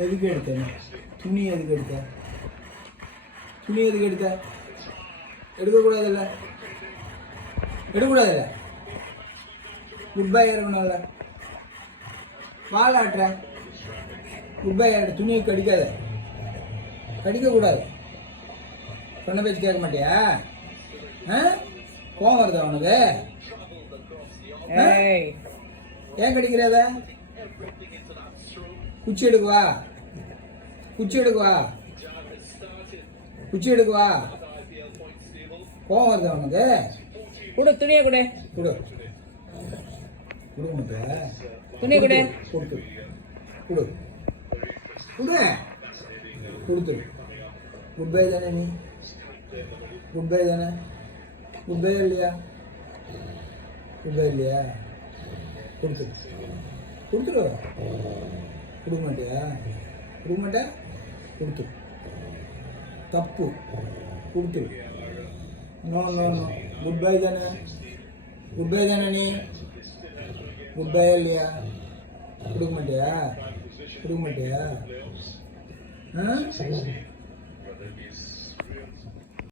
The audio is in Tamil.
எதுக்கு எடுத்த துணி? எதுக்கு எடுத்த துணி? எதுக்கு எடுத்த? எடுக்கக்கூடாதுல்ல, எடுக்கக்கூடாதுல்ல. குட் பை இருக்கணும்ல. வால் ஆட்டுற. குட் பை ஆட்டு. துணியை கடிக்காத, கடிக்கக்கூடாது. சொன்ன பேச்சு கேட்க மாட்டியா? கோவம் வருதா உனக்கு? ஏன் கடிக்கிறத? குச்சி எடுக்குவா, குச்சி எடுக்குவா, குச்சி எடுக்குவா. கோவம் வருதா உனக்கு? கொடு துணியை கொடு, கொடு கொடு. உனக்கு துணியை கொடு, கொடுத்து கொடு, கொடு, கொடுத்து. குட் பை தானே நீ? குட் பை தானே? குட் பை இல்லையா? குட் பை இல்லையா? கொடுத்து கொடுத்துரு. கொடுக்க மாட்டியா? கொடுக்க மாட்டேன். கொடுத்து. தப்பு. கொடுத்து. No no no. Goodbye தானே? குட் பை தானே நீ? குட் பை இல்லையா? கொடுக்க மாட்டியா? கொடுக்க மாட்டியா?